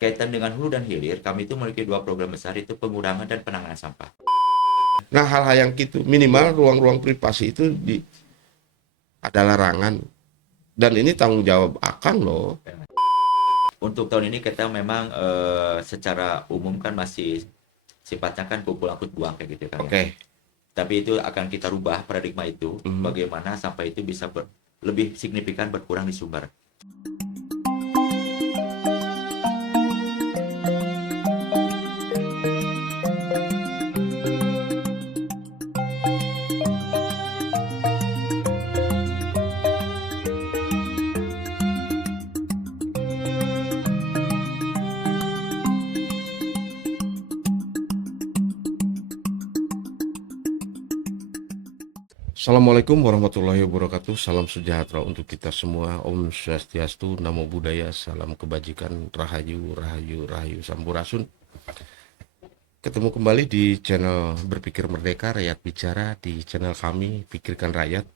kaitan dengan hulu dan hilir, kami itu memiliki dua program besar, itu pengurangan dan penanganan sampah. Nah, hal-hal yang gitu minimal ruang-ruang privasi itu ada larangan dan ini tanggung jawab Akang loh. Untuk tahun ini kita memang secara umum kan masih sifatnya kan kumpul angkut buang kayak gitu kan ya. Oke. Tapi itu akan kita rubah paradigma itu, Mhm. bagaimana sampah itu bisa lebih signifikan berkurang di sumber. Assalamualaikum warahmatullahi wabarakatuh. Salam sejahtera untuk kita semua. Om Swastiastu, Namo Buddhaya, salam kebajikan, rahayu, rahayu, rahayu, sampurasun. Ketemu kembali di channel Berpikir Merdeka, Rakyat Bicara, di channel kami, Pikirkan Rakyat.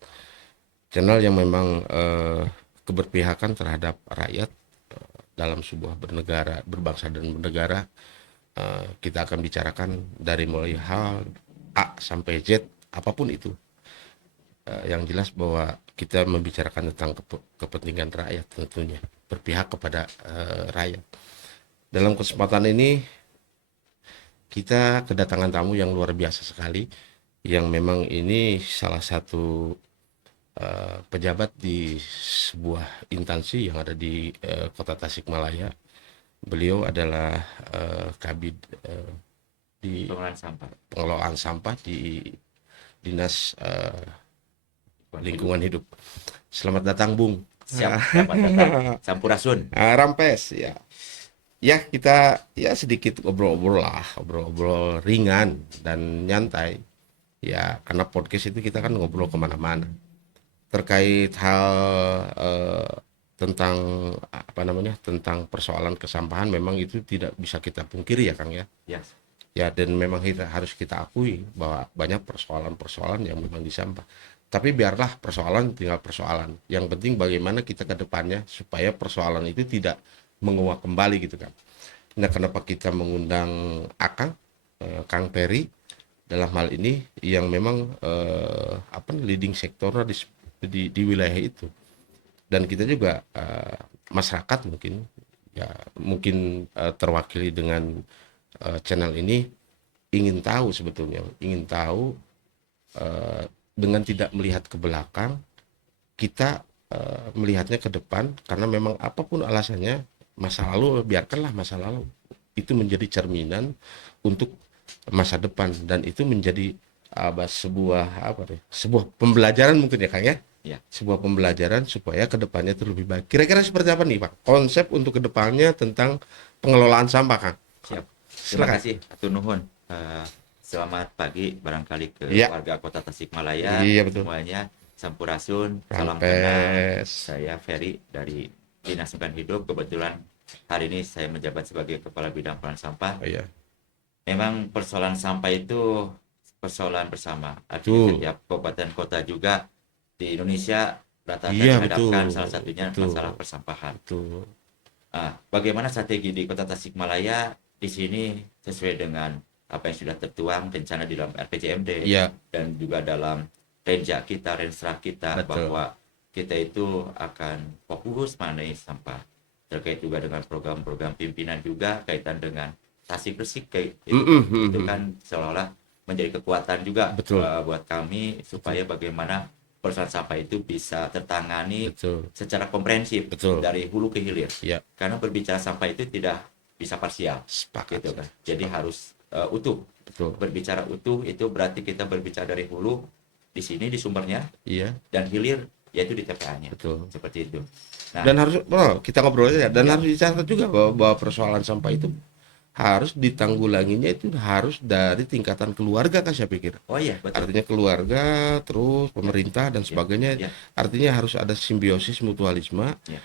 Channel yang memang keberpihakan terhadap rakyat dalam sebuah bernegara, berbangsa dan bernegara. Kita akan bicarakan dari mulai hal A sampai Z, apapun itu. Yang jelas bahwa kita membicarakan tentang kepentingan rakyat, tentunya berpihak kepada rakyat. Dalam kesempatan ini kita kedatangan tamu yang luar biasa sekali, yang memang ini salah satu pejabat di sebuah instansi yang ada di kota Tasikmalaya. Beliau adalah Kabid di pengelolaan sampah di Dinas Lingkungan Hidup. Selamat datang, Bung. Siapa datang? Sampurasun. Rampes ya. Ya, kita ya sedikit ngobrol-ngobrol lah, ngobrol-ngobrol ringan dan nyantai. Ya, karena podcast itu kita kan ngobrol kemana-mana. Terkait hal tentang tentang persoalan kesampahan, memang itu tidak bisa kita pungkiri ya, Kang ya. Yes. Ya, dan memang harus kita akui bahwa banyak persoalan-persoalan yang memang di sampah. Tapi biarlah persoalan tinggal persoalan. Yang penting bagaimana kita ke depannya supaya persoalan itu tidak menguak kembali gitu kan. Nah, kenapa kita mengundang Akang, Kang Peri dalam hal ini yang memang leading sektornya di wilayah itu. Dan kita juga masyarakat mungkin terwakili dengan channel ini ingin tahu dengan tidak melihat ke belakang, kita melihatnya ke depan, karena memang apapun alasannya, masa lalu biarkanlah masa lalu itu menjadi cerminan untuk masa depan, dan itu menjadi sebuah pembelajaran mungkin ya, Kang ya. Ya. Sebuah pembelajaran supaya kedepannya itu lebih baik. Kira-kira seperti apa nih, Pak, konsep untuk kedepannya tentang pengelolaan sampah, Kang? Siap. Terima Silakan. kasih, Atur Nuhun. Selamat pagi barangkali ke Iya. warga Kota Tasikmalaya. Iya, betul. Semuanya Sampurasun, salam Rampes. kenal. Saya Ferry dari Dinas Lingkungan Hidup. Kebetulan hari ini saya menjabat sebagai Kepala Bidang Pengelolaan Sampah. Oh, iya. Memang persoalan sampah itu persoalan bersama. Artinya setiap kabupaten kota juga di Indonesia rata-rata Iya, dihadapkan betul. salah satunya Betul. masalah persampahan. Betul. Bagaimana strategi di Kota Tasikmalaya di sini sesuai dengan apa yang sudah tertuang rencana di dalam RPJMD, Iya. dan juga dalam renstra kita, Betul. bahwa kita itu akan fokus mengenai sampah, terkait juga dengan program-program pimpinan juga kaitan dengan Tasik Bersih kayak itu kan seolah-olah menjadi kekuatan juga buat kami supaya bagaimana persoalan sampah itu bisa tertangani secara komprehensif dari hulu ke hilir. Ya. Karena berbicara sampah itu tidak bisa parsial. Sepakat. Gitu kan. Jadi harus utuh. Betul. Berbicara utuh itu berarti kita berbicara dari hulu di sini di sumbernya, Iya. dan hilir yaitu di TPA-nya. Betul. Seperti itu. Nah, dan harus kita ngobrol aja, dan harus dicatat juga bahwa persoalan sampah itu harus ditanggulanginya itu harus dari tingkatan keluarga, kan saya pikir. Oh iya, betul. Artinya keluarga, terus pemerintah dan sebagainya. Ya. Artinya harus ada simbiosis mutualisme. Ya.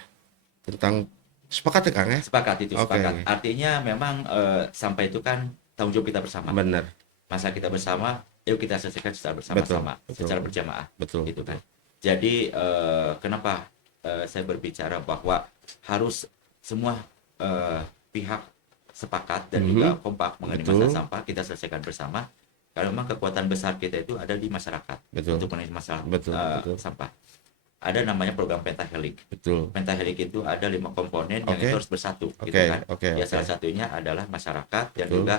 Tentang sepakat ya, Kang ya? Sepakat itu, Oke. sepakat. Artinya memang sampah itu kan tanggung jawab kita bersama. Benar. Masa kita bersama, yuk kita selesaikan secara bersama-sama, secara berjamaah. Betul. Gitu kan. Jadi kenapa saya berbicara bahwa harus semua pihak sepakat dan juga kompak mengenai Betul. masalah sampah, kita selesaikan bersama. Karena memang kekuatan besar kita itu ada di masyarakat Betul. untuk mengenai masalah Betul. sampah. Ada namanya program Pentahelix. Betul. Pentahelix itu ada 5 komponen yang Oke. itu harus bersatu, gitu Oke, kan. oke, Ya oke. salah satunya adalah masyarakat dan Betul. juga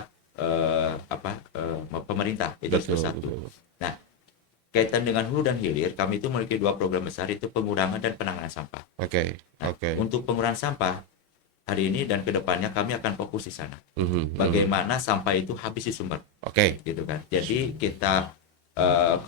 pemerintah itu harus Betul, bersatu. betul. Nah, kaitan dengan hulu dan hilir, kami itu memiliki 2 program besar, itu pengurangan dan penanganan sampah. Oke, Nah, oke. untuk pengurangan sampah hari ini dan kedepannya kami akan fokus di sana. Mhm, Bagaimana sampah itu habis di sumber, Oke. gitu kan. Jadi kita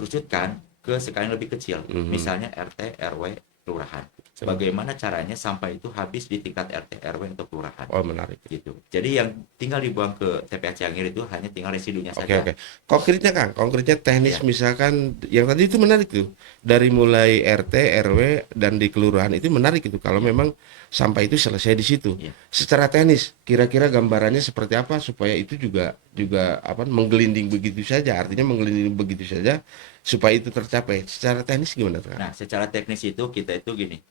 kerucutkan ke skala yang lebih kecil, misalnya RT, RW, kelurahan. Bagaimana caranya sampah itu habis di tingkat RT, RW atau kelurahan. Oh, menarik. Gitu. Jadi yang tinggal dibuang ke TPA Ciangir itu hanya tinggal residunya Oke, saja. oke. Konkretnya Kang, konkretnya teknis Iya. misalkan yang tadi itu menarik tuh. Dari mulai RT, RW dan di kelurahan itu menarik itu kalau memang sampah itu selesai di situ. Iya. Secara teknis, kira-kira gambarannya seperti apa supaya itu juga apa menggelinding begitu saja. Artinya menggelinding begitu saja supaya itu tercapai. Secara teknis gimana Kang? Nah, secara teknis itu kita itu gini,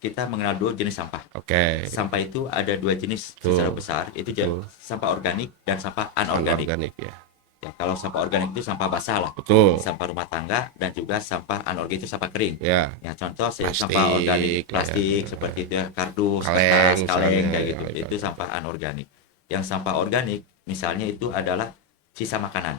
kita mengenal dua jenis sampah. Oke. Sampah itu ada 2 jenis Betul. secara besar, itu Betul. sampah organik dan sampah anorganik. Anorganik ya. Ya, kalau sampah organik itu sampah basah lah, Betul. sampah rumah tangga, dan juga sampah anorganik itu sampah kering. Ya. Ya, contoh Plastik sampah organik lah ya. plastik seperti itu ya, kardus, Kaleng, kertas, kaleng misalnya, kayak ya, gitu. ya, Itu ya. sampah anorganik. Yang sampah organik misalnya itu adalah sisa makanan.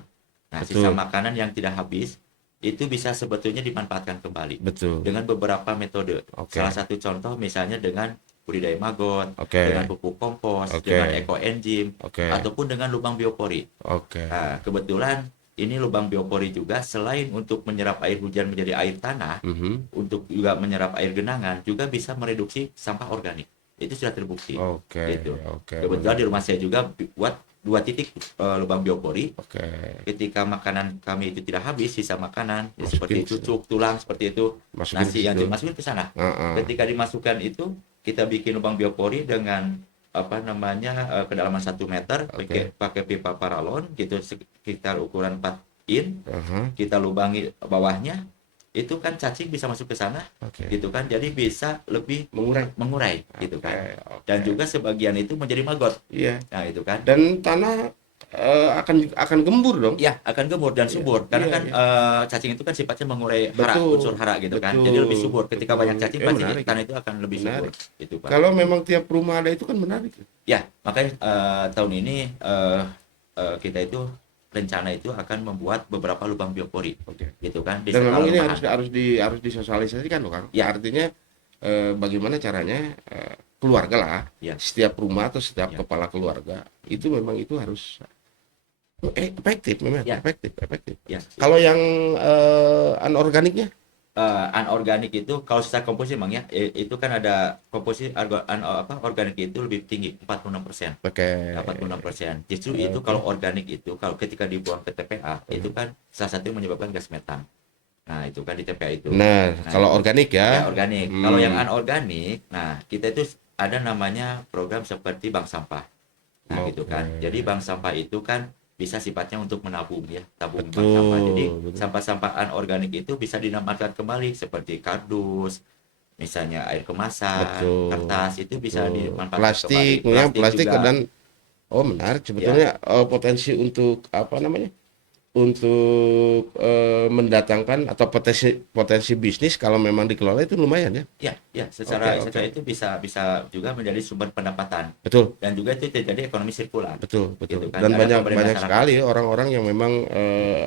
Nah, sisa Betul. makanan yang tidak habis itu bisa sebetulnya dimanfaatkan kembali Betul. dengan beberapa metode. Oke. Salah satu contoh misalnya dengan budidaya maggot, Oke. dengan pupuk kompos, Oke. dengan ekoenzim, Oke. ataupun dengan lubang biopori. Oke. Nah, kebetulan ini lubang biopori juga selain untuk menyerap air hujan menjadi air tanah, Mhm. untuk juga menyerap air genangan, juga bisa mereduksi sampah organik. Itu sudah terbukti. Oke. Gitu. Oke. Kebetulan di rumah saya juga buat 2 titik lubang biopori. Oke. Ketika makanan kami itu tidak habis, sisa makanan ya Masukin seperti ke situ. cucuk, tulang seperti itu, Masukin nasi ke yang situ. dimasukin ke sana. Heeh. Ketika dimasukkan itu, kita bikin lubang biopori dengan kedalaman 1 meter, Oke. pakai pipa paralon gitu, sekitar ukuran 4 in, Aha. kita lubangi bawahnya, itu kan cacing bisa masuk ke sana, Oke. gitu kan, jadi bisa lebih Mengurai. gitu Oke, kan. oke. Dan juga sebagian itu menjadi maggot. Iya. Nah, itu kan. Dan tanah akan gembur dong. Ya, akan gemuk dan Iya, subur karena iya, kan iya. cacing itu kan sifatnya mengurai hara, Betul, unsur hara gitu kan. betul, Jadi lebih subur. Ketika betul. banyak cacing Ya, pasti menarik. tanah itu akan lebih subur. Menarik. Itu, Pak. Kalau memang tiap rumah ada itu kan menarik. Ya, makanya tahun ini kita itu rencana itu akan membuat beberapa lubang biopori Oke. gitu kan di Dan memang skala ini rumahan. harus disosialisasikan loh Kang. Ya. Artinya bagaimana caranya keluarga lah, Ya. setiap rumah atau setiap Ya. kepala keluarga itu memang itu harus efektif, memang Ya. efektif. Ya. Kalau yang anorganiknya, Anorganik itu kalau secara komposisi Bang ya, itu kan ada komposisi organik itu lebih tinggi 46%. pakai 46%. Justru itu kalau organik itu kalau ketika dibuang ke TPA itu kan salah satu yang menyebabkan gas metan. Nah, itu kan di TPA itu. Nah, kalau itu. organik Ya, ya. organik. Kalau yang anorganik, nah kita itu ada namanya program seperti bank sampah. Nah, gitu kan. Oke. Jadi bank sampah itu kan bisa sifatnya untuk menabung ya, tabung bank Betul, sampah. Jadi betul. sampah-sampah anorganik itu bisa dimanfaatkan kembali seperti kardus, misalnya air kemasan, Betul, kertas itu bisa betul. dimanfaatkan Plastik, kembali. ya, plastik juga. dan menarik sebetulnya potensi untuk apa namanya? Untuk mendatangkan atau potensi bisnis kalau memang dikelola itu lumayan ya. Ya, secara Oke. itu bisa juga menjadi sumber pendapatan Betul, dan juga itu terjadi ekonomi sirkular. betul. Gitu kan, Dan karena banyak masyarakat. sekali orang-orang yang memang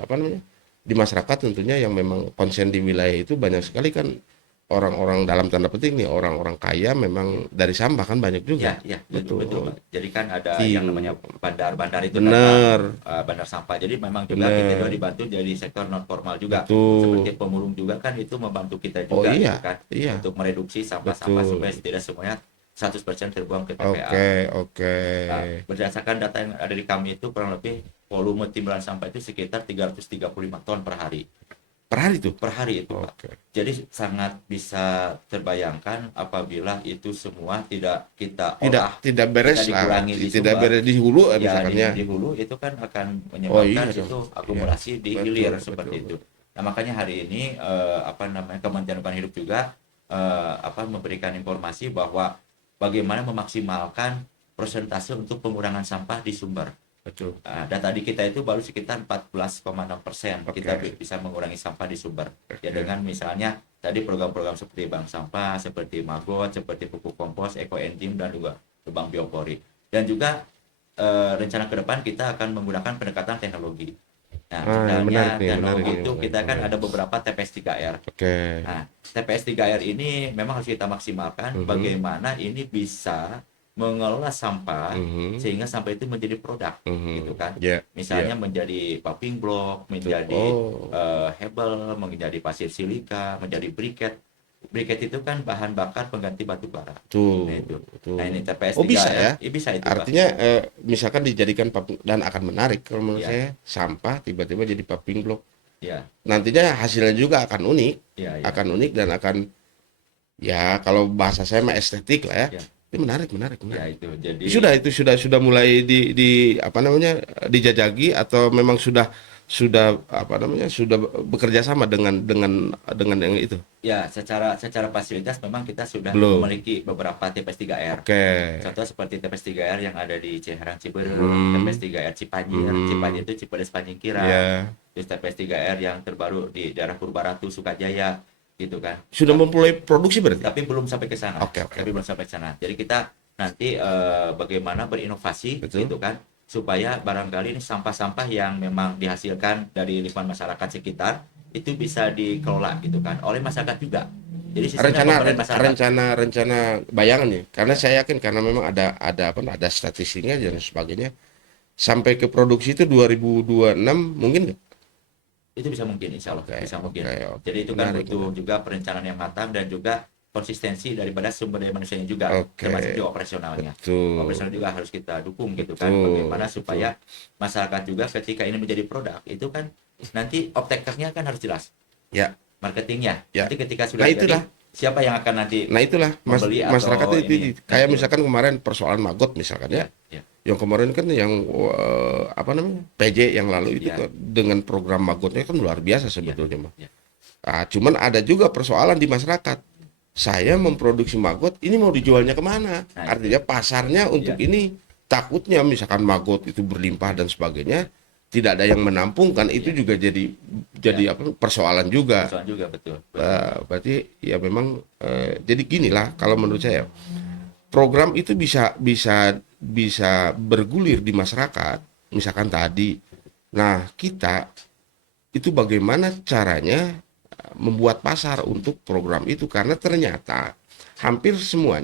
apa namanya? Di masyarakat tentunya yang memang konsen di wilayah itu banyak sekali kan orang-orang dalam tanda petik nih, orang-orang kaya memang dari sampah kan banyak juga. Ya, Betul. betul. Jadi kan ada Iya. yang namanya bandar itu Bener. kan, bandar sampah. Jadi memang juga kita juga dibantu dari sektor non formal juga. Betul. Seperti pemulung juga kan itu membantu kita Oh juga iya, gitu kan, iya. untuk mereduksi sampah-sampah Betul. supaya tidak semuanya 100% terbuang ke TPA. Oke. Nah, berdasarkan data yang ada di kami itu kurang lebih volume timbulan sampah itu sekitar 335 ton per hari. Per hari tuh. Per hari itu, Pak. Oke. Jadi sangat bisa terbayangkan apabila itu semua tidak kita olah, Tidak beres kita lah, dikurangi di tidak sumber. beres di hulu Ya, misalkan ya. di hulu itu kan akan Oh, menyebabkan iya itu dong. akumulasi di Betul, hilir betul, seperti itu. betul. Nah, makanya hari ini Kementerian Lingkungan Hidup juga memberikan informasi bahwa bagaimana memaksimalkan persentase untuk pengurangan sampah di sumber. Betul. Data di kita itu baru sekitar 14,6% kita bisa mengurangi sampah di sumber. Ya dengan misalnya tadi program-program seperti bank sampah, seperti Magot, seperti pupuk kompos, ekoenzim dan juga bank biopori. Dan juga rencana ke depan kita akan menggunakan pendekatan teknologi. Nah, misalnya teknologi itu kita kan ada beberapa TPS 3R. Nah, TPS 3R ini memang harus kita maksimalkan bagaimana ini bisa mengelola sampah sehingga sampah itu menjadi produk gitu kan. Misalnya menjadi paving block, menjadi hebel, menjadi pasir silika, menjadi briket. Briket itu kan bahan bakar pengganti batu bara. Nah, ini TPS 3R. Bisa ya? Bisa itu. Artinya misalkan dijadikan dan akan menarik kalau menurut saya, sampah tiba-tiba jadi paving block. Nantinya hasilnya juga akan unik. Akan unik dan akan, ya kalau bahasa saya mah estetik lah ya. Itu menarik. Ya, itu. Jadi sudah mulai di apa namanya, dijajaki atau memang sudah apa namanya, sudah bekerja sama dengan yang itu. Ya, secara fasilitas memang kita sudah memiliki beberapa TPS 3R. Contoh seperti TPS 3R yang ada di Ciherang Ciberem, TPS 3R Cipanjir, Cipanjir itu Cipedes Panjingkira. Terus TPS 3R yang terbaru di daerah Purbaratu Sukajaya gitu kan. Sudah memulai produksi berarti? Tapi belum sampai ke sana. Tapi belum sampai ke sana. Jadi kita nanti bagaimana berinovasi gitu kan, supaya barangkali ini sampah-sampah yang memang dihasilkan dari lingkungan masyarakat sekitar itu bisa dikelola gitu kan oleh masyarakat juga. Jadi rencana bayangan nih, karena saya yakin karena memang ada statistiknya dan sebagainya, sampai ke produksi itu 2026 mungkin nggak? Itu bisa mungkin, insya Allah bisa mungkin. Jadi itu kan butuh juga perencanaan yang matang dan juga konsistensi daripada sumber daya manusianya juga, termasuk juga operasionalnya. Operasional juga harus kita dukung gitu kan, bagaimana supaya masyarakat juga ketika ini menjadi produk itu kan nanti off-takernya kan harus jelas. Marketingnya. Nanti ketika sudah jadi, siapa yang akan nanti membeli masyarakat atau itu kayak misalkan kemarin persoalan Magot misalkan yang kemarin kan yang apa namanya, PJ yang lalu itu kan, dengan program Magotnya kan luar biasa sebetulnya mah. Cuman ada juga persoalan di masyarakat. Saya memproduksi Magot, ini mau dijualnya kemana? Artinya pasarnya untuk ini, takutnya misalkan Magot itu berlimpah dan sebagainya, tidak ada yang menampung kan, itu juga jadi persoalan juga. Betul. Berarti ya memang jadi ginilah kalau menurut saya, program itu bisa bergulir di masyarakat. Misalkan tadi, nah kita itu bagaimana caranya membuat pasar untuk program itu, karena ternyata hampir semua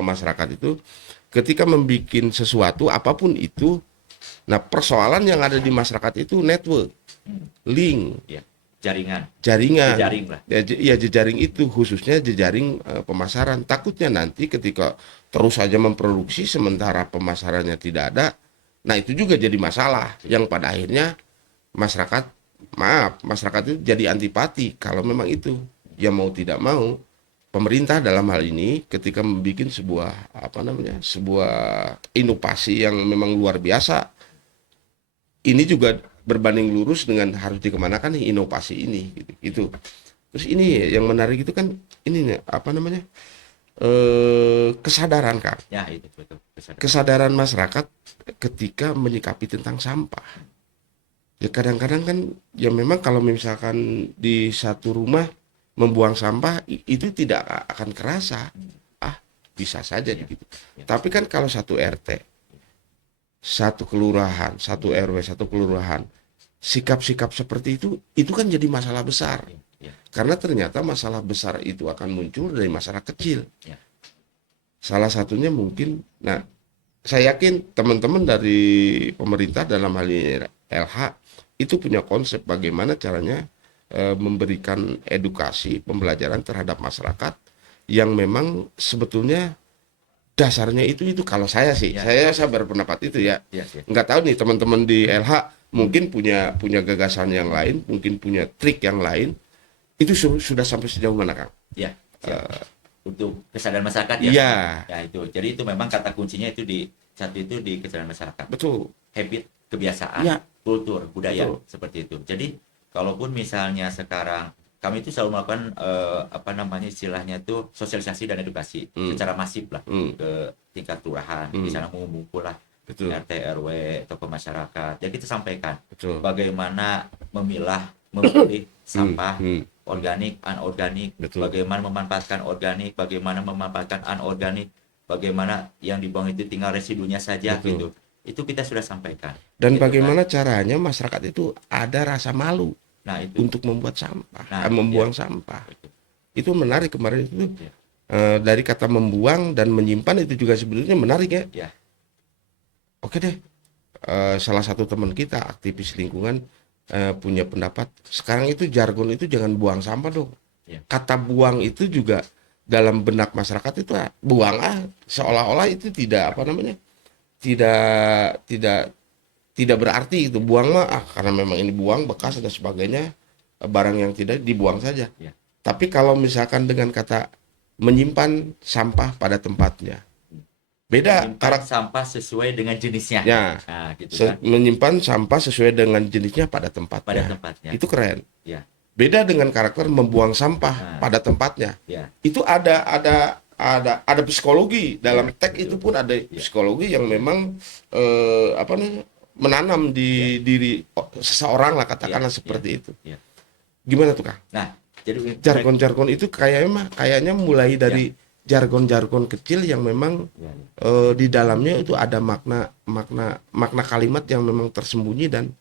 masyarakat itu ketika membuat sesuatu apapun itu, nah persoalan yang ada di masyarakat itu network, link, jaringan. Jejaring itu khususnya jejaring pemasaran. Takutnya nanti ketika terus saja memproduksi sementara pemasarannya tidak ada, nah itu juga jadi masalah yang pada akhirnya masyarakat itu jadi antipati. Kalau memang itu, ya mau tidak mau, pemerintah dalam hal ini ketika membuat sebuah inovasi yang memang luar biasa, ini juga berbanding lurus dengan harus dikemanakan inovasi ini gitu. Terus ini yang menarik itu kan ini kesadaran Kang. Itu betul. Kesadaran masyarakat ketika menyikapi tentang sampah. Ya kadang-kadang kan ya memang kalau misalkan di satu rumah membuang sampah itu tidak akan kerasa, bisa saja gitu. Tapi kan kalau satu RT, satu kelurahan, satu RW, satu kelurahan, sikap-sikap seperti itu kan jadi masalah besar. Karena ternyata masalah besar itu akan muncul dari masalah kecil. Salah satunya mungkin, nah saya yakin teman-teman dari pemerintah dalam hal ini LH itu punya konsep bagaimana caranya memberikan edukasi, pembelajaran terhadap masyarakat yang memang sebetulnya dasarnya itu kalau saya sih, saya berpendapat itu ya. Nggak tahu nih teman-teman di LH mungkin punya gagasan yang lain, mungkin punya trik yang lain. Itu sudah sampai sejauh mana Kang? Untuk kesadaran masyarakat itu. Jadi itu memang kata kuncinya itu di kesadaran masyarakat. Betul. Habit, kebiasaan, kultur, budaya seperti itu. Jadi kalaupun misalnya sekarang kami itu selalu melakukan apa namanya istilahnya itu sosialisasi dan edukasi secara masif lah ke tingkat kelurahan. Di sana mengumpul lah Betul. RT RW tokoh masyarakat. Jadi kita sampaikan Betul. bagaimana memilih sampah Hmm. organik, anorganik, Betul. bagaimana memanfaatkan organik, bagaimana memanfaatkan anorganik, bagaimana yang dibuang itu tinggal residunya saja. Betul. Gitu. Itu kita sudah sampaikan. Dan Gitu kan. bagaimana caranya masyarakat itu ada rasa malu Nah, itu. untuk membuat sampah, Nah, membuang ya. sampah. Itu menarik kemarin itu. Ya. Dari kata membuang dan menyimpan itu juga sebetulnya menarik ya. Ya. Oke deh. Salah satu teman kita aktivis lingkungan punya pendapat sekarang itu jargon itu jangan buang sampah dong. Ya. Kata buang itu juga dalam benak masyarakat itu buang seolah-olah itu tidak apa namanya tidak berarti itu buang mah karena memang ini buang bekas dan sebagainya barang yang tidak dibuang saja. Ya. Tapi kalau misalkan dengan kata menyimpan sampah pada tempatnya beda Menyimpan sampah sesuai dengan jenisnya. Ya, Nah, gitu kan. menyimpan sampah sesuai dengan jenisnya pada tempatnya. Pada tempatnya. Itu keren. Ya. Beda dengan karakter membuang sampah pada tempatnya. Ya. Itu ada psikologi dalam teks itu pun ada psikologi yang memang apa namanya menanam di diri seseorang lah katakanlah seperti itu. Ya. Gimana tuh Kang? Nah, jadi Jargon-jargon itu kayaknya mulai dari jargon-jargon kecil yang memang di dalamnya itu ada makna kalimat yang memang tersembunyi dan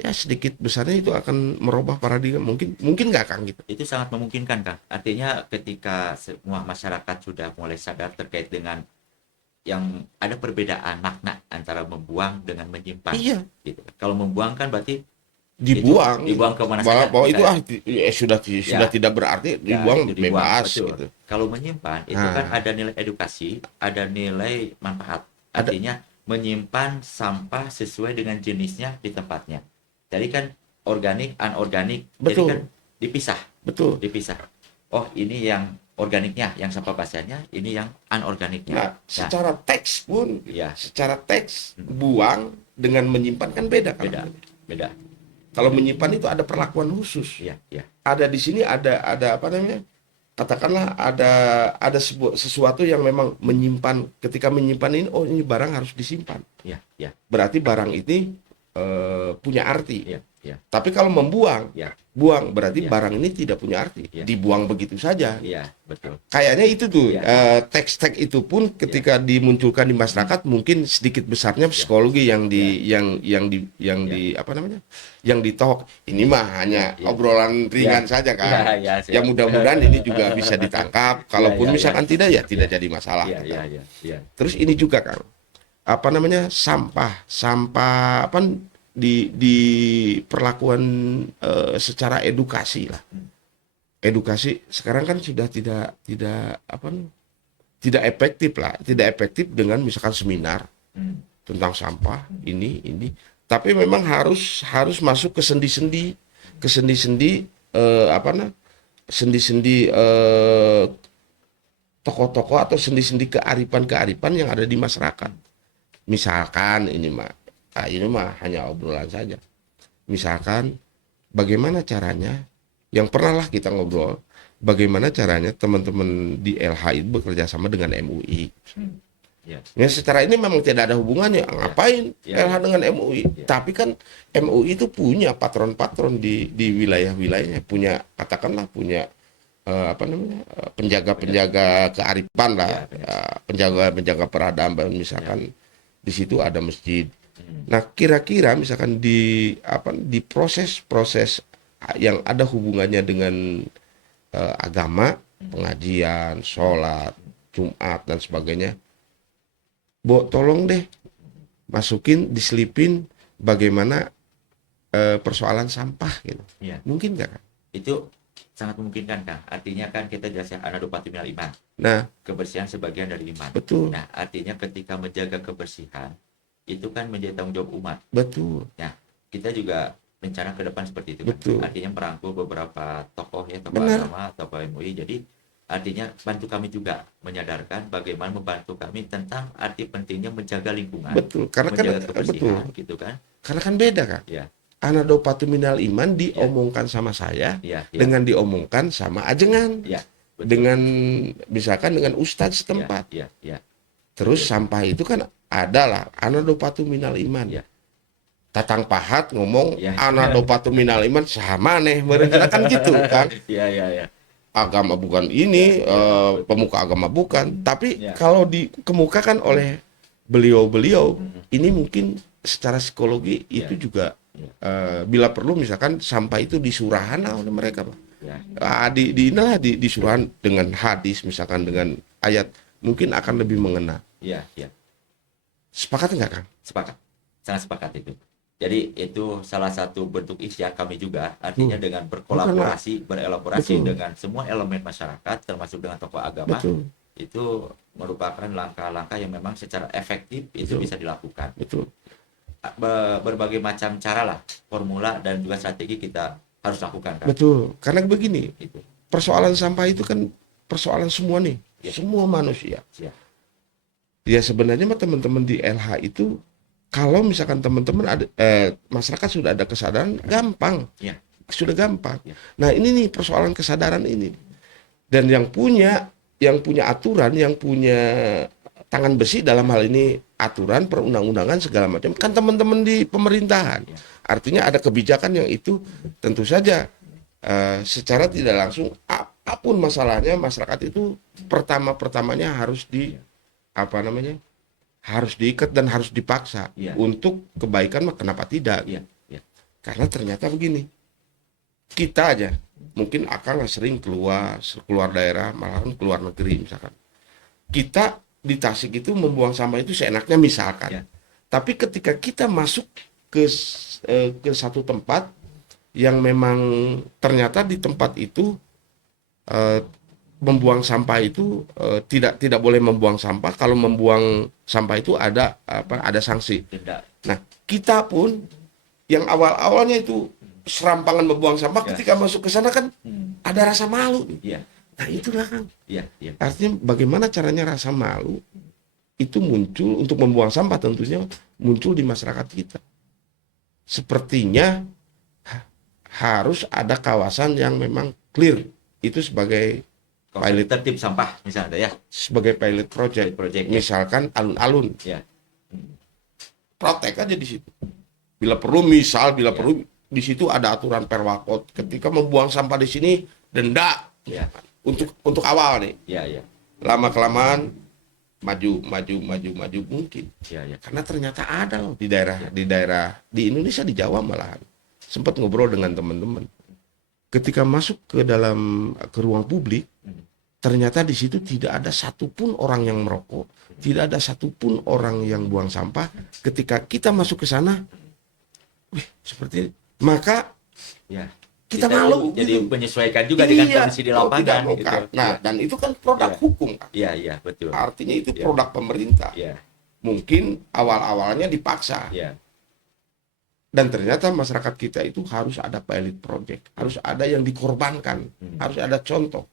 ya sedikit besarnya itu akan merubah paradigma mungkin nggak Kang gitu. Itu sangat memungkinkan Kang. Artinya ketika semua masyarakat sudah mulai sadar terkait dengan yang ada perbedaan makna antara membuang dengan menyimpan. Iya. Gitu. Kalau membuang kan berarti dibuang ke mana saja. Bahwa itu sudah tidak berarti dibuang, itu dibuang bebas betul. gitu. Kalau menyimpan itu kan ada nilai edukasi, ada nilai manfaat. Artinya menyimpan sampah sesuai dengan jenisnya di tempatnya. Jadi kan organik, anorganik, jadi kan dipisah. Betul. Dipisah. Oh, ini yang organiknya, yang sampah basahnya, ini yang anorganiknya. Nah, secara teks pun, secara teks buang dengan menyimpan kan beda kan? Beda. Kalau menyimpan itu ada perlakuan khusus. Iya. Ada di sini ada apa namanya? Katakanlah ada sesuatu yang memang menyimpan. Ketika menyimpan ini, oh ini barang harus disimpan. Iya. Berarti barang ini punya arti. Iya. Tapi kalau membuang, buang berarti barang ini tidak punya arti. Dibuang begitu saja. Iya, betul. Kayaknya itu tuh teks-teks itu pun ketika dimunculkan di masyarakat mungkin sedikit besarnya psikologi yang di apa namanya? Yang ditok. Ini mah hanya obrolan ringan saja kan. Ya mudah-mudahan ini juga bisa ditangkap. Kalaupun misalkan tidak ya tidak jadi masalah. Terus ini juga Kang. Apa namanya? Sampah apa di perlakuan secara edukasi lah. Edukasi sekarang kan sudah tidak efektif lah, tidak efektif dengan misalkan seminar tentang sampah ini, tapi memang harus masuk ke sendi-sendi sendi-sendi tokoh-tokoh atau sendi-sendi kearifan yang ada di masyarakat. Misalkan ini mah hanya obrolan saja. Misalkan bagaimana caranya yang pernah lah kita ngobrol, bagaimana caranya teman-teman di LH itu bekerja sama dengan MUI. Ya secara ini memang tidak ada hubungannya. Ngapain LH dengan MUI? Tapi kan MUI itu punya patron-patron di wilayah-wilayahnya, punya katakanlah punya penjaga-penjaga kearifan lah, penjaga peradaban misalkan di situ ada masjid. Nah, kira-kira misalkan di proses yang ada hubungannya dengan agama, pengajian, sholat, Jumat dan sebagainya, tolong deh masukin, diselipin bagaimana persoalan sampah gitu. Mungkin nggak Kang? Itu sangat memungkinkan Kang. Artinya kan kita jelasnya anadopatu minal iman. Nah, kebersihan sebagian dari iman. Betul. Nah, artinya ketika menjaga kebersihan itu kan menjadi tanggung jawab umat. Betul. Nah, kita juga rencana ke depan seperti itu. Betul. Kan? Artinya merangkul beberapa tokoh agama, tokoh MUI. Jadi artinya bantu kami juga menyadarkan bagaimana membantu kami tentang arti pentingnya menjaga lingkungan. Betul. Karena menjaga kan kebersihan, gitu kan. Karena kan beda kan. Ya. Anadopatu minal iman diomongkan sama saya, Ya, ya, dengan diomongkan sama ajengan, ya, betul. dengan misalkan dengan ustadz Ya, setempat. ya, ya, Terus sampah itu kan adalah anadopatu minal iman. ya, Tatang pahat ngomong ya, anadopatu minal iman sama nih, mereka kan gitu kan. ya, ya, ya, Agama bukan ini, ya, pemuka agama bukan. Tapi ya. kalau dikemukakan oleh beliau-beliau, ini mungkin secara psikologi itu juga bila perlu misalkan sampah itu disurahan oleh mereka, Pak. Ya, Inilah di surahan dengan hadis, misalkan dengan ayat, mungkin akan lebih mengena. ya, ya. Sepakat nggak, Kang? Sepakat, sangat sepakat itu. Jadi itu salah satu bentuk ikhtiar kami juga, artinya dengan berkolaborasi, berelaborasi Betul. dengan semua elemen masyarakat, termasuk dengan tokoh agama, Betul, itu merupakan langkah-langkah yang memang secara efektif itu bisa dilakukan. betul. Berbagai macam cara lah, formula dan juga strategi kita harus lakukan kan. Betul. Karena begini, Itu. persoalan sampah itu kan persoalan semua nih, semua manusia. Ya. Ya sebenarnya mah teman-teman di LH itu, kalau misalkan teman-teman ada masyarakat sudah ada kesadaran, gampang. Ya. Sudah gampang. Ya. Nah, ini nih persoalan kesadaran ini. Dan yang punya aturan, yang punya tangan besi dalam hal ini aturan perundang-undangan segala macam kan teman-teman di pemerintahan. Artinya ada kebijakan yang itu tentu saja secara tidak langsung apapun masalahnya masyarakat itu pertamanya harus harus diikat dan harus dipaksa untuk kebaikan. Mah kenapa tidak? Karena ternyata begini, kita aja mungkin akan sering keluar daerah, malahan keluar negeri misalkan. Kita di Tasik itu membuang sampah itu seenaknya misalkan. Tapi ketika kita masuk ke satu tempat yang memang ternyata di tempat itu membuang sampah itu tidak boleh membuang sampah. Kalau membuang sampah itu ada sanksi. Nah, kita pun yang awalnya itu serampangan membuang sampah, ketika masuk ke sana kan ada rasa malu. Nah, itulah Kang. Artinya bagaimana caranya rasa malu itu muncul untuk membuang sampah, tentunya muncul di masyarakat kita. Sepertinya harus ada kawasan yang memang clear, itu sebagai pilot tertib sampah misalnya sebagai pilot project, misalkan alun-alun. Protek aja di situ. Bila perlu perlu di situ ada aturan perwakot, ketika membuang sampah di sini denda. Untuk awal nih. Lama kelamaan maju mungkin. Karena ternyata ada loh di daerah di Indonesia, di Jawa malahan. Sempat ngobrol dengan teman-teman. Ketika masuk ke ruang publik, ternyata di situ tidak ada satupun orang yang merokok, tidak ada satupun orang yang buang sampah. Ketika kita masuk ke sana, seperti ini. Maka kita malu. Jadi menyesuaikan juga dengan kondisi di lapangan. Gitu. Nah, dan itu kan produk hukum. Iya, betul. Artinya itu produk pemerintah. Mungkin awal-awalnya dipaksa. Dan ternyata masyarakat kita itu harus ada pilot project, harus ada yang dikorbankan, harus ada contoh.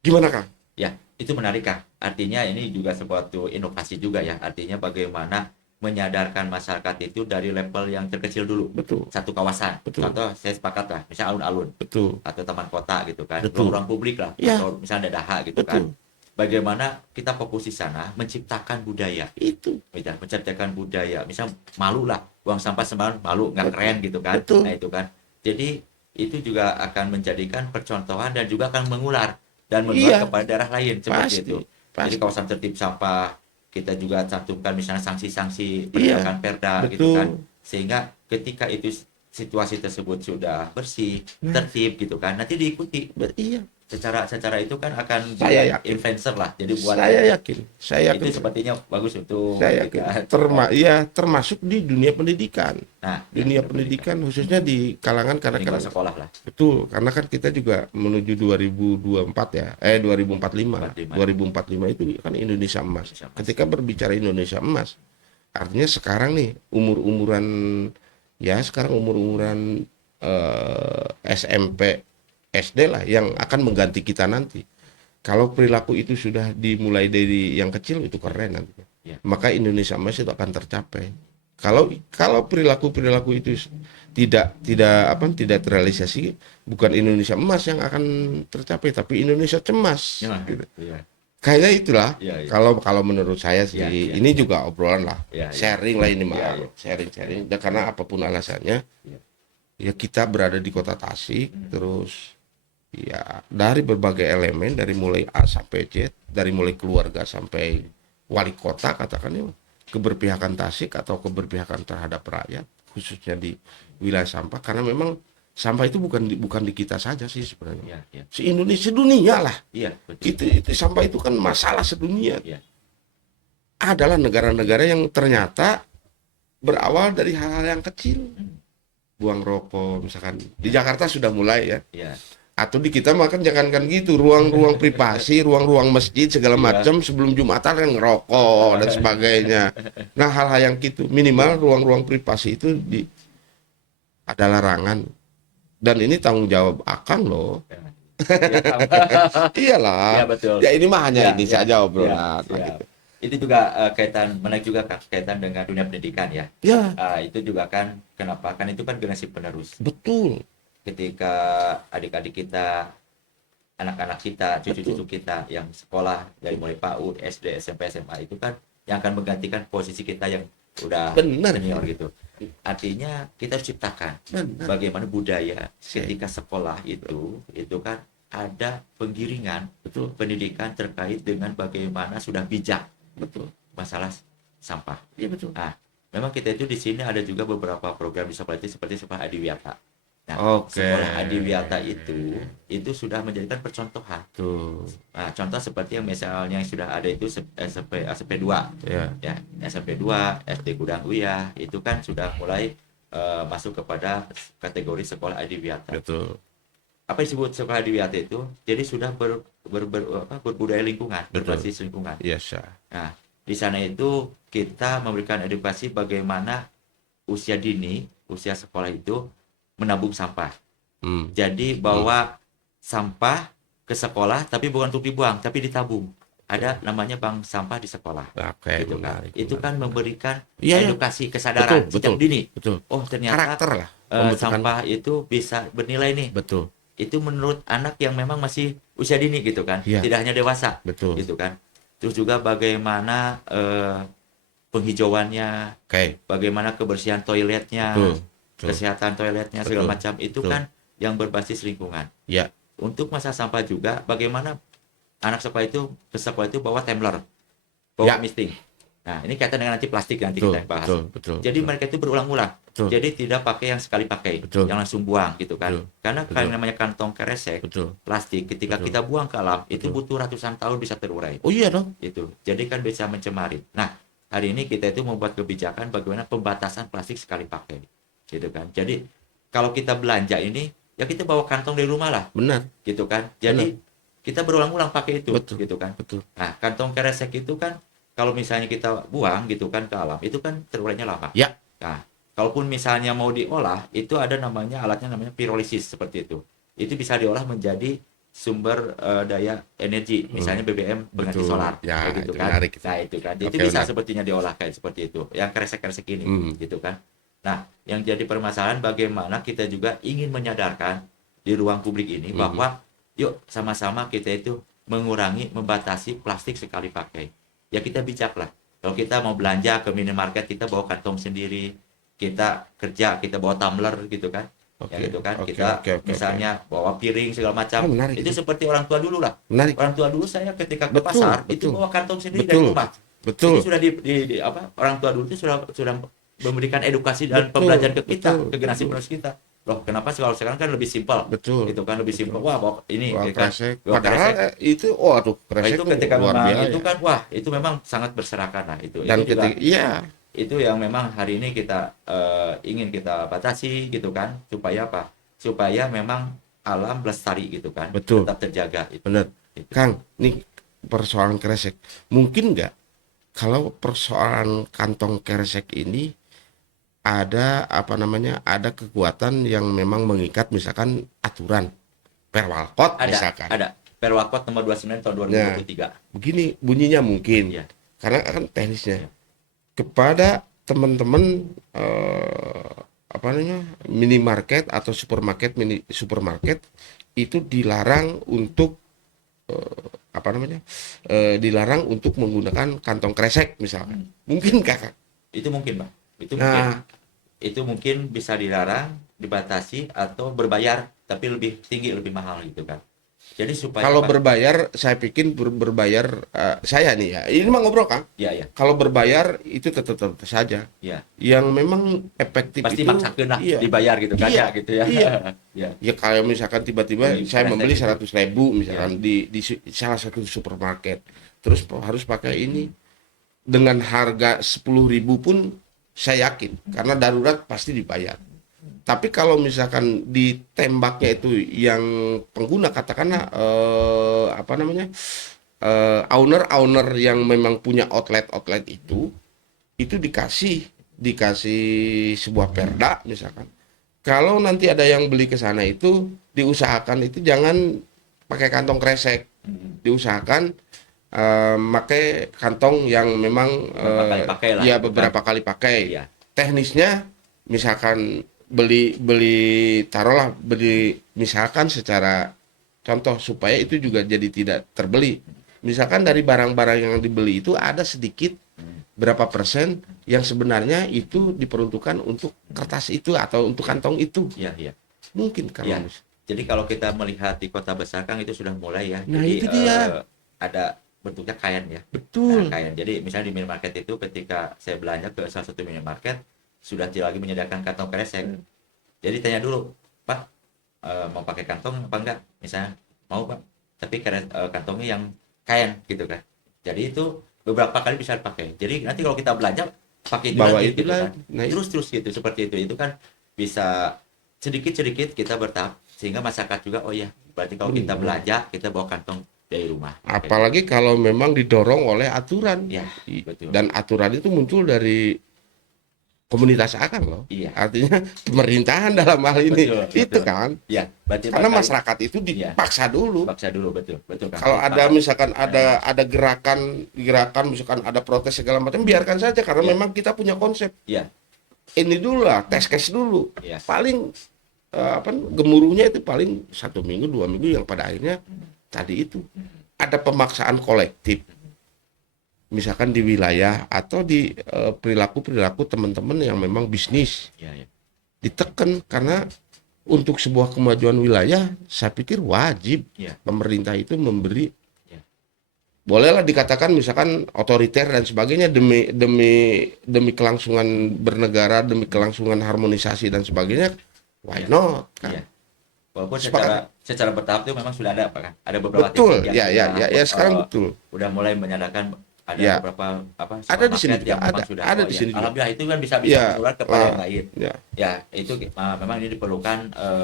Gimana Kang? Ya, itu menarik Kang. Artinya ini juga suatu inovasi juga ya. Artinya bagaimana menyadarkan masyarakat itu dari level yang terkecil dulu. Betul. Satu kawasan. Betul. Contoh saya sepakat lah, misalnya alun-alun. Betul. Atau taman kota gitu kan. Betul. Ruang publik lah. Ya. Atau misalnya dadaha gitu. Betul. Kan. Bagaimana kita fokus di sana menciptakan budaya. Itu. Menciptakan budaya. Misal malu lah, buang sampah sembarangan malu, nggak keren gitu kan. Betul. Nah itu kan. Jadi itu juga akan menjadikan percontohan dan juga akan mengular dan menular kepada daerah lain seperti itu. Jadi kawasan tertib sampah kita juga cantumkan misalnya sanksi-sanksi berdasarkan perda gitu kan, sehingga ketika itu situasi tersebut sudah bersih, tertib gitu kan, nanti diikuti. Secara itu kan akan influencer lah. Jadi buat saya yakin itu sepertinya bagus untuk saya yakin. Termasuk di dunia pendidikan. Nah, dunia pendidikan khususnya di kalangan karena sekolah lah. Betul, karena kan kita juga menuju 2024 ya. 2045. 2045 itu kan Indonesia emas. Ketika berbicara Indonesia emas, artinya sekarang nih umuran SMP SD lah yang akan mengganti kita nanti. Kalau perilaku itu sudah dimulai dari yang kecil, itu keren nantinya. Maka Indonesia emas itu akan tercapai. Kalau perilaku itu tidak terrealisasi, bukan Indonesia emas yang akan tercapai, tapi Indonesia cemas. Ya, Gitu. iya, Kayaknya itulah. iya, iya, Kalau menurut saya sih, iya, iya, ini iya, juga obrolan lah, iya, iya, sharing lah ini iya, mah, iya, sharing. Dan karena apapun alasannya, iya. ya kita berada di kota Tasik, Hmm. terus ya dari berbagai elemen, dari mulai A sampai Z, dari mulai keluarga sampai wali kota katakannya, keberpihakan Tasik atau keberpihakan terhadap rakyat, khususnya di wilayah sampah, karena memang sampah itu bukan di kita saja sih sebenarnya, Iya, iya, se-Indonesia, dunia lah. iya, betul. Itu sampah itu kan masalah sedunia. Iya, Adalah negara-negara yang ternyata berawal dari hal-hal yang kecil, hmm, buang rokok misalkan di Jakarta sudah mulai ya, iya, atau di kita makan jangankan gitu, ruang-ruang privasi, ruang-ruang masjid segala iya, macam sebelum Jumatan kan ngerokok dan sebagainya. Nah, hal-hal yang gitu minimal ruang-ruang privasi itu ada larangan, dan ini tanggung jawab Akang loh. iya, iya, Iyalah, betul. ya ini mah hanya Iya, ini iya, saja iya, obrolan lah siap. gitu. Itu juga kaitan menarik juga Kak, kaitan dengan dunia pendidikan ya. Ya, Itu juga kan kenapa kan itu kan generasi penerus. betul, Ketika adik-adik kita, anak-anak kita, betul, cucu-cucu kita yang sekolah dari mulai PAUD, SD, SMP, SMA itu kan yang akan menggantikan posisi kita yang udah benar, senior gitu. Artinya kita harus ciptakan benar. bagaimana budaya ketika sekolah itu kan ada penggiringan Betul, pendidikan terkait dengan bagaimana sudah bijak betul, masalah sampah. iya betul. Nah, memang kita itu di sini ada juga beberapa program di sekolah itu seperti sekolah Adiwiyata. Nah, Oke. sekolah Adiwiyata itu sudah menjadikan percontohan. Tuh, Nah, contoh seperti yang misalnya yang sudah ada itu SMP 2 ya, ya, SMP 2, SD Gudang Uya itu kan sudah mulai masuk kepada kategori sekolah Adiwiyata. betul, Apa yang disebut sekolah Adiwiyata itu? Jadi sudah berbudaya lingkungan, betul. berbasis lingkungan. Iya, sah. Nah, di sana itu kita memberikan edukasi bagaimana usia dini, usia sekolah itu menabung sampah. Hmm. Jadi bawa sampah ke sekolah tapi bukan untuk dibuang, tapi ditabung. Ada namanya bank sampah di sekolah. Oke, Gitu kan. menarik, Itu menarik. kan memberikan Iya, iya. edukasi kesadaran Betul, sejak betul, dini. betul. Oh, ternyata Karakter lah, pembentukan. sampah itu bisa bernilai nih. Betul, Itu menurut anak yang memang masih usia dini gitu kan. Iya. Tidak hanya dewasa betul. gitu kan. Terus juga bagaimana penghijauannya, Oke, bagaimana kebersihan toiletnya, betul, betul. kesehatan toiletnya segala Betul, macam itu betul. kan yang berbasis lingkungan. Ya, Untuk masa sampah juga bagaimana anak sekolah itu ke sekolah itu bawa tumbler, bawa Ya. misting. Nah, ini kaitan dengan nanti plastik nanti betul, kita bahas. betul, betul. Jadi betul, mereka itu berulang-ulang. betul, Jadi tidak pakai yang sekali pakai, Betul. yang langsung buang gitu kan. Betul. Karena Betul. kalau yang namanya kantong kresek, betul. plastik ketika Betul. kita buang ke alam itu Betul. butuh ratusan tahun bisa terurai. Oh iya dong. Itu. Jadi kan bisa mencemari. Nah, hari ini kita itu membuat kebijakan bagaimana pembatasan plastik sekali pakai. Gitu kan. Jadi kalau kita belanja ini ya kita bawa kantong dari rumah lah, Benar, gitu kan. Jadi kita berulang-ulang pakai itu, Betul. gitu kan. betul. Nah, kantong kresek itu kan kalau misalnya kita buang gitu kan ke alam, itu kan terurainya lama. Ya. Nah, kalaupun misalnya mau diolah, itu ada namanya alatnya namanya pirolisis seperti itu. Itu bisa diolah menjadi sumber daya energi, misalnya BBM pengganti Betul. solar, Ya, kayak gitu itu kan. menarik itu. Nah, itu kan. Itu Oke, bisa menarik. sepertinya diolah kayak seperti itu. Yang kresek-kresek ini, gitu kan. Nah, yang jadi permasalahan bagaimana kita juga ingin menyadarkan di ruang publik ini bahwa yuk sama-sama kita itu mengurangi, membatasi plastik sekali pakai. Ya kita bijak lah. Kalau kita mau belanja ke minimarket, kita bawa kantong sendiri. Kita kerja, kita bawa tumbler gitu kan. Oke, Ya gitu kan. oke, Kita oke. misalnya bawa piring segala macam. Oh, menarik Itu itu. seperti orang tua dulu lah. Menarik. Orang tua dulu saya ketika ke Betul, pasar itu betul. bawa kantong sendiri dari Betul. rumah. Betul. Itu sudah orang tua dulu itu sudah memberikan edukasi dan Betul, pembelajaran ke kita, betul, ke generasi betul. penerus kita. Loh, kenapa kalau sekarang kan lebih simpel? Betul. Itu kan lebih simpel. Wah, bawa ini Wah, ya kan. kresek. Bawa Padahal kresek. itu, waduh, Nah, kresek itu tuh ketika luar memang biasa. itu kan wah, itu memang sangat berserakan lah itu. Dan Itu juga ketika, iya, itu yang memang hari ini kita ingin kita batasi gitu kan, supaya apa? Supaya memang alam lestari gitu kan, Betul. tetap terjaga itu. benar. Itu. Kang, nih persoalan kresek. Mungkin nggak kalau persoalan kantong kresek ini ada ada kekuatan yang memang mengikat, misalkan aturan Perwalkot misalkan. Ada Perwakot nomor 29 tahun 2023. Begini bunyinya mungkin, Iya. karena kan teknisnya Iya. kepada teman-teman apa namanya minimarket atau supermarket itu dilarang untuk apa namanya dilarang untuk menggunakan kantong kresek misalkan. Mungkin kakak. Itu mungkin, Pak. Nah, Itu mungkin bisa dilarang, dibatasi atau berbayar tapi lebih tinggi, lebih mahal gitu kan. Jadi supaya kalau apa? berbayar, saya pikir berbayar saya nih ya. Ini mah ngobrol Kang. Ya, ya, Kalau berbayar itu tetap saja. ya. Yang memang efektif Pasti itu, maksakeun lah iya, dibayar gitu kan iya, ya gitu ya. iya. Ya, Ya kayak misalkan tiba-tiba beli saya kresek membeli gitu. 100.000 Ya, misalkan di salah satu supermarket, terus harus pakai ini dengan harga 10.000 pun saya yakin karena darurat pasti dibayar. Tapi kalau misalkan ditembaknya itu yang pengguna katakanlah apa namanya owner yang memang punya outlet itu dikasih sebuah perda misalkan. Kalau nanti ada yang beli ke sana itu diusahakan itu jangan pakai kantong kresek, diusahakan pakai kantong yang memang beberapa kali pakai lah ya gitu kan. beberapa kali pakai. Iya. Teknisnya misalkan beli beli taruhlah beli misalkan secara contoh supaya itu juga jadi tidak terbeli. Misalkan dari barang-barang yang dibeli itu ada sedikit berapa persen yang sebenarnya itu diperuntukkan untuk kertas itu atau untuk kantong itu. Iya, iya. Mungkin Iya. kalau Jadi kalau kita melihat di kota besar kan itu sudah mulai ya. nah Jadi itu dia. ada bentuknya kain ya. Nah, Betul. kain. Jadi misalnya di minimarket itu ketika saya belanja ke salah satu minimarket sudah tidak lagi menyediakan kantong kresek. Jadi tanya dulu, Pak, mau pakai kantong apa enggak? Misalnya mau Pak, tapi kantongnya yang kain gitu kan. Jadi itu beberapa kali bisa dipakai. Jadi nanti kalau kita belanja pakai itu Bawa lagi itu gitu kan. lagi. Nah, Terus gitu seperti itu kan bisa sedikit-sedikit kita bertahap sehingga masyarakat juga oh ya berarti kalau kita belanja kita bawa kantong dari rumah. apalagi kalau memang didorong oleh aturan. Ya, betul. Dan aturan itu muncul dari komunitas akang loh. Iya. Artinya pemerintahan dalam hal ini. Betul, Itu betul. kan. Ya, berarti Karena barangkali masyarakat itu Iya. dipaksa dulu. paksa dulu betul, betul kan. Kalau ada misalkan Nah, ada gerakan misalkan ada protes segala macam biarkan saja karena Iya. memang kita punya konsep. Iya, Ini dulu lah, tes case dulu. iya. Paling apa gemuruhnya itu paling 1 minggu 2 minggu yang pada akhirnya tadi itu ada pemaksaan kolektif misalkan di wilayah atau di perilaku teman-teman yang memang bisnis Iya, iya. ditekan karena untuk sebuah kemajuan wilayah saya pikir wajib Iya. pemerintah itu memberi Iya. bolehlah dikatakan misalkan otoriter dan sebagainya demi demi kelangsungan bernegara demi kelangsungan harmonisasi dan sebagainya why Iya. not kan? Iya. Walaupun Sepakat. secara bertahap itu memang sudah ada apa kan? Ada beberapa Betul, titik ya yang sekarang betul. udah mulai menyadarkan ada Ya. beberapa Ada di sini supermarket juga, yang memang ada, sudah ada oh di ya, sini juga. alhamdulillah itu kan bisa Ya, menular kepada yang lain. Ya, Ya, itu memang ini diperlukan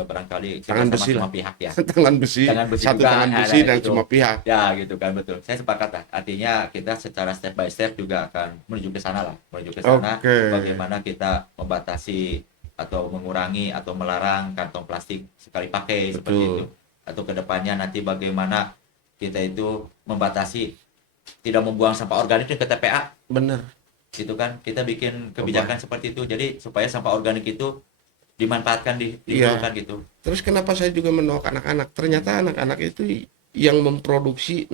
barangkali tangan kerjasama besi lah. semua pihak ya. tangan besi, Tangan besi satu juga, tangan nah, besi dan itu. semua pihak. Ya, gitu kan betul. Saya sepakat lah. Artinya kita secara step by step juga akan menuju ke sana lah, menuju ke sana Oke. bagaimana kita membatasi atau mengurangi atau melarang kantong plastik sekali pakai seperti Betul. itu. Atau kedepannya nanti bagaimana kita itu membatasi tidak membuang sampah organik ke TPA Bener. gitu kan. Kita bikin kebijakan seperti itu jadi supaya sampah organik itu dimanfaatkan Iya. digunakan gitu. Terus kenapa saya juga menolak anak-anak? Ternyata anak-anak itu yang memproduksi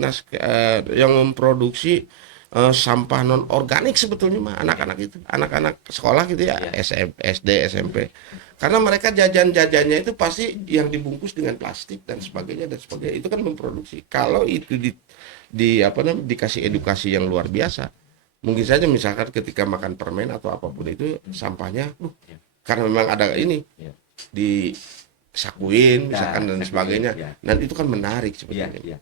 sampah non organik sebetulnya mah anak-anak itu, anak-anak sekolah gitu ya, Iya. SD, SMP. Karena mereka jajan-jajannya itu pasti yang dibungkus dengan plastik dan sebagainya dan sebagainya. Itu kan memproduksi. Kalau itu di apa namanya dikasih edukasi yang luar biasa, mungkin saja misalkan ketika makan permen atau apapun itu sampahnya, karena memang ada ini Iya. disakuin misalkan dan sakuin, sebagainya. iya. Dan itu kan menarik Iya, sebetulnya. iya.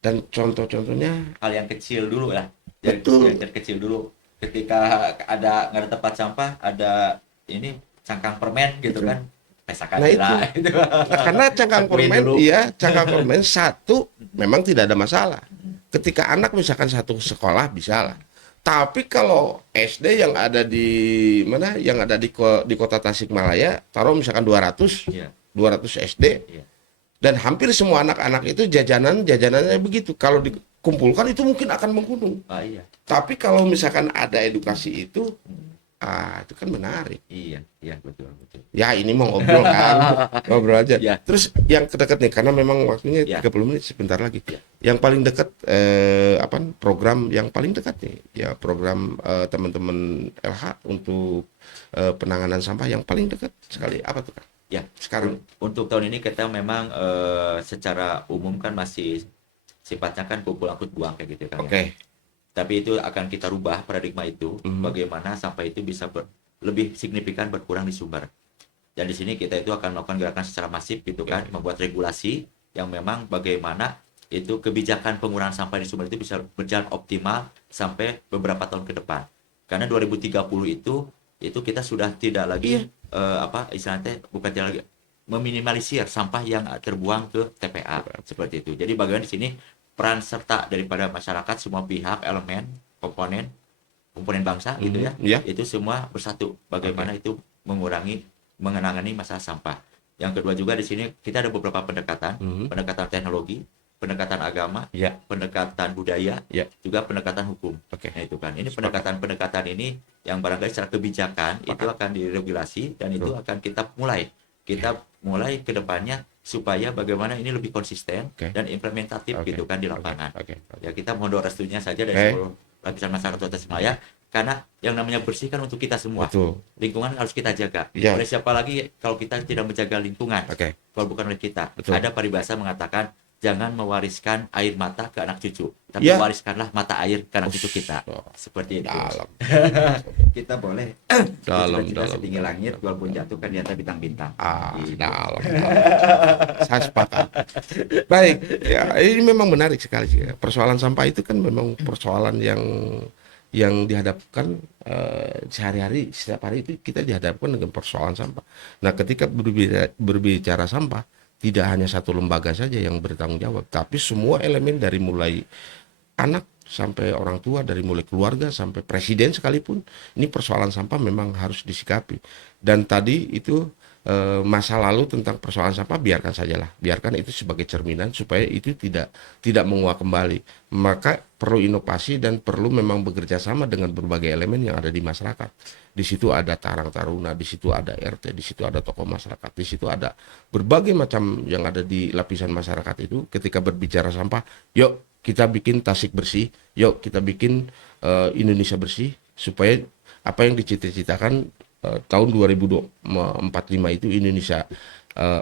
Dan contoh-contohnya Hal yang kecil dulu lah. Betul. Dari kecil dulu. Ketika nggak ada tempat sampah, ada ini cangkang permen gitu kan. Pesakan Nah, lah. Itu. karena cangkang Sakuin permen dulu. cangkang permen satu memang tidak ada masalah. Ketika anak misalkan satu sekolah bisa lah. Tapi kalau SD yang ada di mana yang ada di kota Tasikmalaya taruh misalkan 200 Iya. 200 SD Iya. dan hampir semua anak-anak itu jajanannya begitu. Kalau dikumpulkan itu mungkin akan menggunung. Ah, iya. Tapi kalau misalkan ada edukasi itu Itu kan menarik. Iya, iya betul betul. Ya ini mau ngobrol kan, ngobrol aja. Ya, Terus yang terdekat nih, karena memang waktunya ya, 30 menit sebentar lagi. ya. Yang paling dekat, program yang paling dekat nih, ya program teman-teman LH untuk penanganan sampah yang paling dekat sekali. Apa tuh Kak? Ya, Sekarang. untuk tahun ini kita memang secara umum kan masih sifatnya kan kumpul angkut buang kayak gitu kan ya. Oke. Tapi itu akan kita rubah paradigma itu, bagaimana sampah itu bisa lebih signifikan berkurang di sumber. Dan di sini kita itu akan melakukan gerakan secara masif gitu kan, membuat regulasi yang memang bagaimana itu kebijakan pengurangan sampah di sumber itu bisa berjalan optimal sampai beberapa tahun ke depan. Karena 2030 itu kita sudah tidak lagi istilahnya bukan tidak lagi meminimalisir sampah yang terbuang ke TPA seperti itu. Jadi bagaimana di sini peran serta daripada masyarakat, semua pihak, elemen, komponen bangsa gitu ya, itu semua bersatu bagaimana itu menangani masalah sampah. Yang kedua juga di sini kita ada beberapa pendekatan, pendekatan teknologi, pendekatan agama, pendekatan budaya, juga pendekatan hukum. Nah, itu kan. Ini pendekatan ini yang barangkali secara kebijakan itu akan diregulasi dan itu akan kita mulai ke depannya supaya bagaimana ini lebih konsisten dan implementatif gitu kan di lapangan. Ya kita mohon doa restunya saja dari seluruh lapisan masyarakat Kota Tasikmalaya, karena yang namanya bersih kan untuk kita semua. Lingkungan harus kita jaga. Oleh siapa lagi kalau kita tidak menjaga lingkungan? Kalau bukan oleh kita. Ada paribasa mengatakan jangan mewariskan air mata ke anak cucu, tapi wariskanlah mata air ke anak cucu kita. Seperti itu. Kita boleh dalam setinggi langit walaupun jatuh kan di atas bintang-bintang. Dalam. Saya sepakat. Baik, ya ini memang menarik sekali sih. Persoalan sampah itu kan memang persoalan yang dihadapkan sehari-hari, setiap hari itu kita dihadapkan dengan persoalan sampah. Nah, ketika berbicara sampah, tidak hanya satu lembaga saja yang bertanggung jawab, tapi semua elemen dari mulai anak sampai orang tua, dari mulai keluarga sampai presiden sekalipun, ini persoalan sampah memang harus disikapi. Dan tadi itu masa lalu tentang persoalan sampah biarkan sajalah, biarkan itu sebagai cerminan supaya itu tidak menguap kembali. Maka perlu inovasi dan perlu memang bekerja sama dengan berbagai elemen yang ada di masyarakat. Di situ ada Karang Taruna, di situ ada RT, di situ ada tokoh masyarakat, di situ ada berbagai macam yang ada di lapisan masyarakat itu. Ketika berbicara sampah, yuk kita bikin Tasik bersih, yuk kita bikin Indonesia bersih, supaya apa yang dicita-citakan tahun 2045 itu Indonesia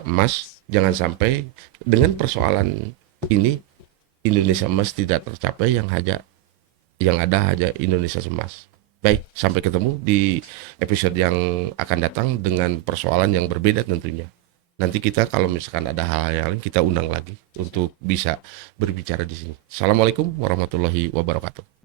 emas. Jangan sampai dengan persoalan ini Indonesia emas tidak tercapai, yang ada hanya Indonesia emas. Baik, sampai ketemu di episode yang akan datang dengan persoalan yang berbeda tentunya. Nanti kita kalau misalkan ada hal-hal yang lain kita undang lagi untuk bisa berbicara di sini. Assalamualaikum warahmatullahi wabarakatuh.